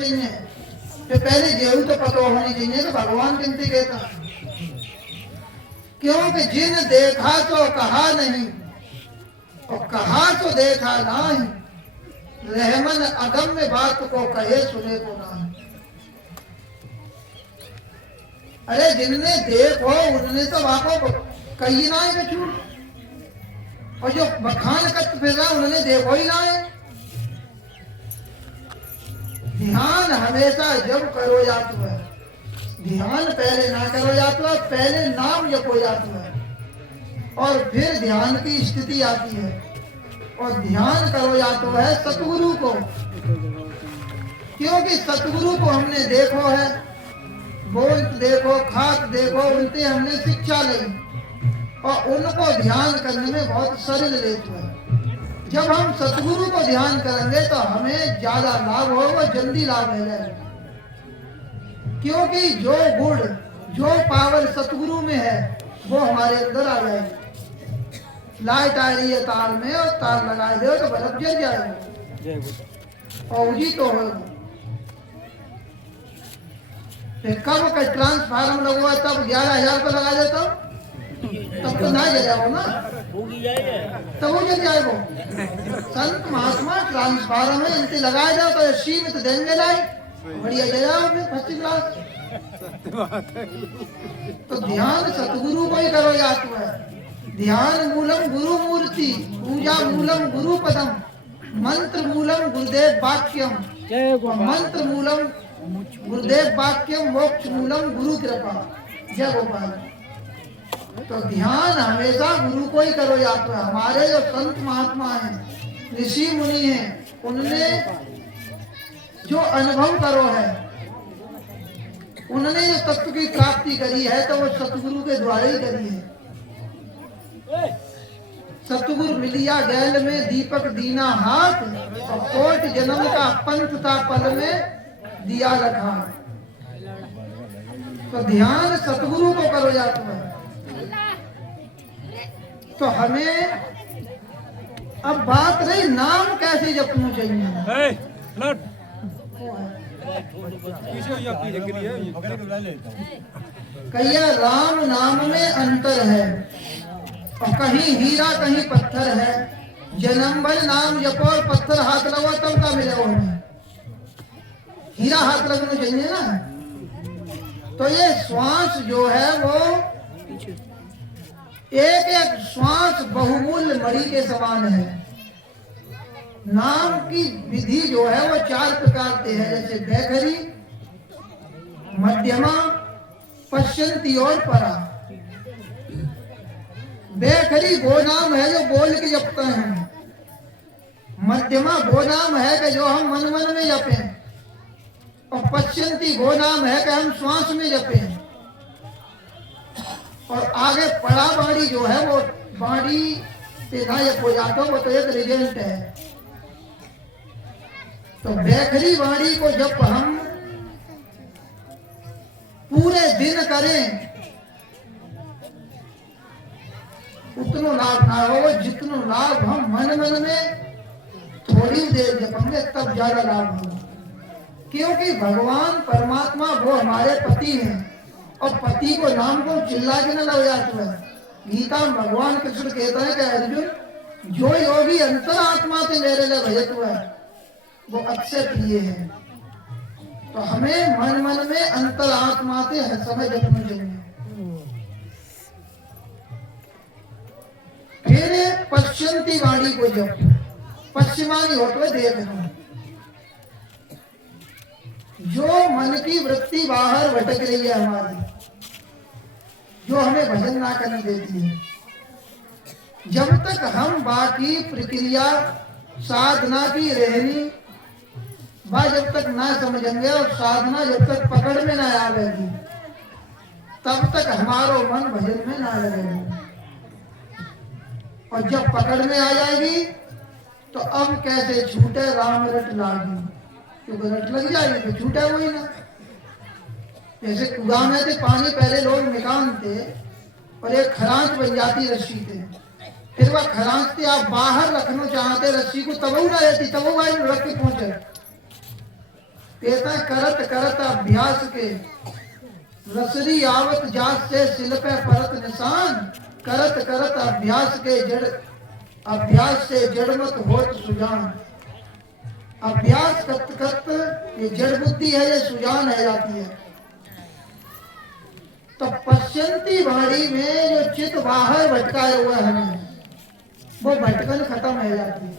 चाहिए तो पहले जेऊ तो पता होनी चाहिए कि भगवान किनती कहता, क्योंकि जिन देखा तो कहा नहीं और कहा तो देखा नहीं, रहमन अगम्य बात को कहे सुने को नहीं। अरे जिनने देखो उनने तो बाको कही ना है कछु, और जो बखान करते फिर रहा उन्होंने देखो ही ना है। ध्यान हमेशा जब करो जात है, ध्यान पहले ना करो जात है, पहले नाम जपो जात है और फिर ध्यान की स्थिति आती है। और ध्यान करो जाता है सतगुरु को, क्योंकि सतगुरु को हमने देखो है, बोल देखो, खात देखो, उनसे हमने शिक्षा ली और उनको ध्यान करने में बहुत सरल लेते हैं। जब हम सतगुरु को ध्यान करेंगे तो हमें ज्यादा लाभ होगा, जल्दी लाभ मिल जाएगा, क्योंकि जो गुण जो पावर सतगुरु में है वो हमारे अंदर आ जाएगी। लाइट आ रही है तार में और तार लगा दो तो बल्ब जल जाएगा और उजी तो होगा। फिर कब का ट्रांसफार्मर लगवा तब 11,000 को लगा देता, तब तो ना जलाओ ना, तब वो जल जाएगा। संत महात्मा ट्रांसफार्मर में इनसे लगाए जाओ तो सीमित देंगे लाइट, बढ़िया जलाओ फिर फर्स्ट क्लास। तो ध्यान सतगुरु को ही करो जाता है। ध्यान मूलम गुरु मूर्ति, पूजा मूलम गुरु पदम, मंत्र मूलम गुरुदेव वाक्यम, मंत्र मूलम गुरुदेव वाक्यम, मोक्ष मूलम गुरु कृपा। जय गोपाल। तो ध्यान हमेशा गुरु को ही करो जाता है। हमारे जो संत महात्मा हैं, ऋषि मुनि हैं, उनने जो अनुभव करो है, उन्होंने जो तत्व की प्राप्ति करी है तो वो सतगुरु के द्वारा ही करी है। सतगुरु मिलिया गैल में दीपक दीना हाथ और कोट जन्म का पंथ था पल में दिया रखा। तो ध्यान सतगुरु को करो जाता है। तो हमें अब बात रही नाम कैसे जपना चाहिए। कहिए राम नाम में अंतर है और कहीं हीरा कहीं पत्थर है। जन्म भर नाम जपो और पत्थर हाथ लगो तब का मिलेगा हमें। हीरा हाथ लगना चाहिए ना। तो ये श्वास जो है वो एक एक श्वास बहुमूल्य मणि के समान है। नाम की विधि जो है वो 4 प्रकार से है, जैसे बैखरी, मध्यमा, पश्चंती और परा। बैखरी वो नाम है जो बोल के जपते हैं। मध्यमा वो नाम है कि जो हम मन मन में जपे। और पश्चंती वो नाम है कि हम श्वास में जपे। और आगे पड़ा बाड़ी जो है वो बाड़ी से ना जप हो जाता, वो तो एक रिजल्ट है। तो बैखरी वाणी को जब हम पूरे दिन करें उतना लाभ ना हो, जितना लाभ हम मन मन में थोड़ी देर जपेंगे तब ज्यादा लाभ होगा। क्योंकि भगवान परमात्मा वो हमारे पति हैं और पति को नाम को चिल्ला के न लग जाता है। गीता में भगवान कृष्ण कहता है कि अर्जुन, जो योगी अंतर आत्मा से मेरे लिए भजत हुआ है वो अक्षय प्रिय है। तो हमें मन मन में अंतर आत्मा से हर समय जपना चाहिए। फिर पश्चिमी वाणी को जप, पश्चिमानी होते हुए देखना। जो मन की वृत्ति बाहर भटक रही है हमारी, जो हमें भजन ना करने देती है, जब तक हम बाकी प्रक्रिया साधना की रहनी जब तक ना समझेंगे और साधना जब तक पकड़ में ना आवेगी तब तक हमारो मन भजन में ना लगेगा। और जब पकड़ में आ जाएगी तो अब कैसे छूटे राम रट लागी, क्योंकि रट लग जाएगी तो छूटे वही ना। जैसे कुआं में थे पानी पहले लोग निकालते और एक खरांच बन जाती रस्सी थे, फिर वह खरांच से आप बाहर रखना चाहते रस्सी को, तब ना रहती, तब रख के पहुंचे। कहता है करत करत अभ्यास के रसरी आवत जात से सिल पे परत निशान, करत करत अभ्यास से जड़मत होत सुजान। अभ्यास करत करत ये जड़ बुद्धि है, ये सुजान है जाती है। तो पश्चंती वाणी में जो चित बाहर भटकाए हुआ है वो भटकन खत्म हो जाती है।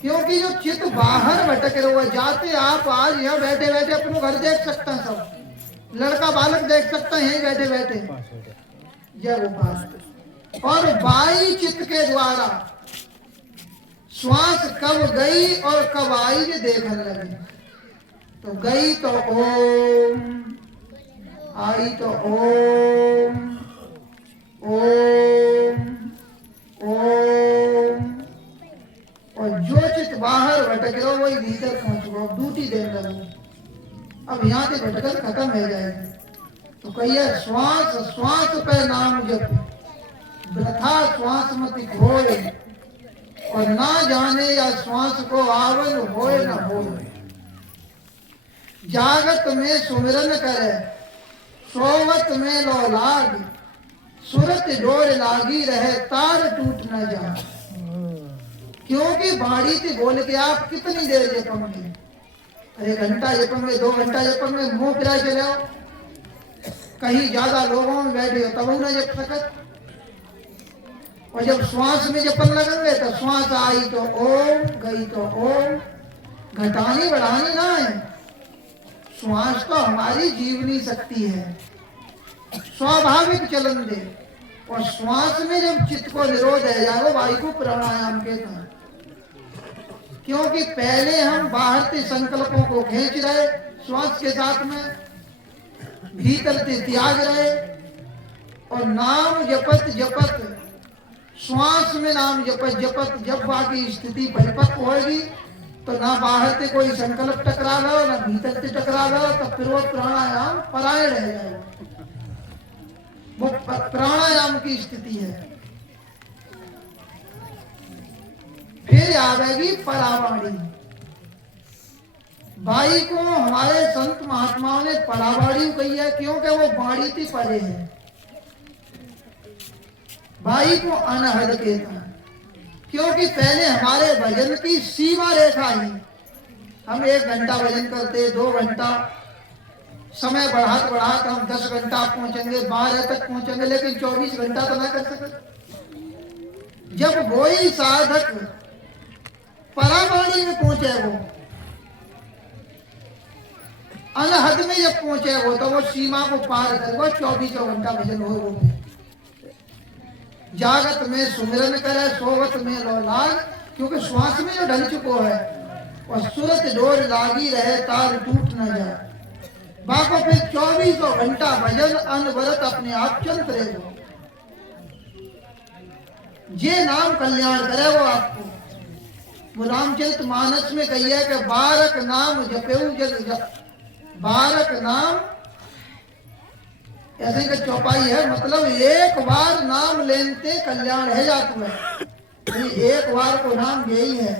क्योंकि जो चित बाहर भटक रहे हुआ जाते, आप आज यहाँ बैठे बैठे अपने घर देख सकते हैं, सब लड़का बालक देख सकते हैं यहीं बैठे बैठे जय गोपाल। और बाई चित्त के द्वारा श्वास कब गई और कब आई ये देखने लगे। तो गई तो ओम, आई तो ओम ओम ओम, और जो चित बाहर भटक रहा वही भीतर पहुंच गया, ड्यूटी दे लगे। अब यहाँ से भटकन खत्म हो जाएगी। तो कहिए श्वास श्वास पे नाम जप, वृथा श्वास मत खोए, और ना जाने या श्वास को आवन होए न होए। जागत में सुमिरन करे, सोवत में लो लाग, सुरत डोर लागी रहे तार टूट न जा। क्योंकि बाड़ी से बोल के आप कितनी देर जपेंगे? अरे घंटा जपेंगे, 2 घंटा जपेंगे, मुंह फिरा चले आओ। कहीं ज्यादा लोगों में बैठे हो तब न जप सकत। और जब श्वास में जपन लगेंगे तो श्वास आई तो ओम, गई तो ओम, घटानी बढ़ानी ना है। श्वास तो हमारी जीवनी शक्ति है, स्वाभाविक चलन दे। और श्वास में जब चित्त को निरोध है जाओ, वायु को प्राणायाम कहते हैं। क्योंकि पहले हम बाहर से संकल्पों को खींच रहे श्वास के साथ में, भीतर से त्याग रहे, और नाम जपत जपत श्वास में नाम जपत जपत जब बाकी स्थिति परिपक्व होगी तो ना बाहर से कोई संकल्प टकरावे ना भीतर से टकरावे, तो फिर वो प्राणायाम परायण रह जाएगा। वो प्राणायाम की स्थिति है। फिर आवेगी परावाणी। बाई को हमारे संत महात्माओं ने परावाणी कही है, क्योंकि वो बाणी थी परे है। बाई को अनहद कहता है, क्योंकि पहले हमारे भजन की सीमा रेखा ही, हम 1 घंटा भजन करते, 2 घंटा, समय बढ़ात बढ़ात हम 10 घंटा पहुंचेंगे, 12 तक पहुंचेंगे, लेकिन 24 घंटा तो ना कर सकते। जब वही साधक परावाणी में पहुंचे, वो अनहद में जब पहुंचे वो, तो वो सीमा को पार कर वो 24 घंटा भजन हो। वो जागत में सुमिरन करे, सोवत में लो लाग, क्योंकि श्वास में जो ढल चुको है, और सुरत डोर लागी रहे तार टूट न जाए। बाको फिर 24 घंटा भजन अनवरत अपने आप चलते रहे। ये नाम कल्याण करे वो आपको। वो रामचरित मानस में कहिए कि बारक नाम जपेऊ जग जप, बारक नाम ऐसे का चौपाई है, मतलब एक बार नाम लेते कल्याण है जात में। एक बार को नाम यही है।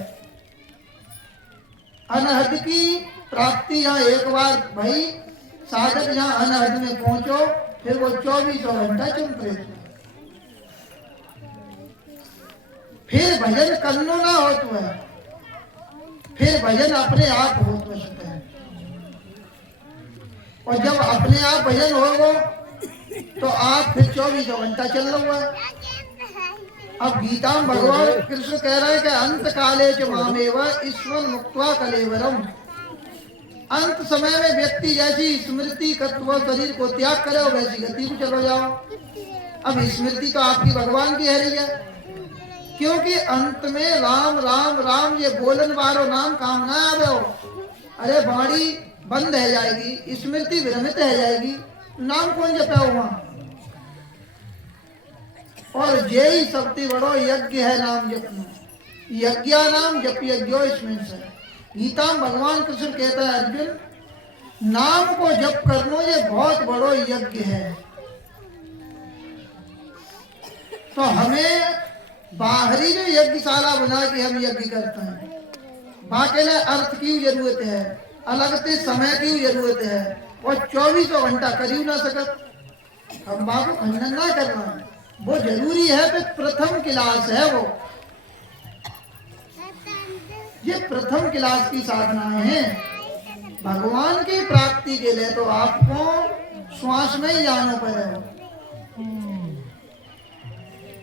अनहद की प्राप्ति यहाँ एक बार भाई साधक यहाँ अनहद में पहुंचो, फिर वो 24 घंटा चलते रहते। फिर भजन करनो ना हो तो है, फिर भजन अपने आप हो तो है। और जब अपने आप भजन होगा तो आप फिर 24 घंटा चल रहा है। अब गीता में भगवान कृष्ण कह रहे हैं कि अंत काले च मामेव ईश्वर मुक्त्वा कलेवरम। अंत समय में व्यक्ति जैसी स्मृति तत्व शरीर को त्याग करे वैसी गति को चलो जाओ। अब स्मृति तो आपकी भगवान की है रही है, क्योंकि अंत में राम राम राम ये बोलन वालो नाम काम ना आवे हो। अरे वाणी बंद है जाएगी, स्मृति विरमित है जाएगी, नाम कौन जपा हुआ। और यही सबसे बड़ो यज्ञ है नाम जपना। यज्ञ नाम जप यज्ञो इसमें से। गीता में भगवान कृष्ण कहता है अर्जुन नाम को जप करना ये बहुत बड़ो यज्ञ है। तो हमें बाहरी जो यज्ञशाला बना के हम यज्ञ करते हैं, बाकी अर्थ की जरूरत है। अलग से समय की जरूरत है और 24 घंटा करी ना सकत। हम बाबू खंडन ना करना, वो जरूरी है कि प्रथम क्लास है वो, ये प्रथम क्लास की साधनाएं हैं। भगवान की प्राप्ति के लिए तो आपको श्वास में ही जाना पड़ेगा।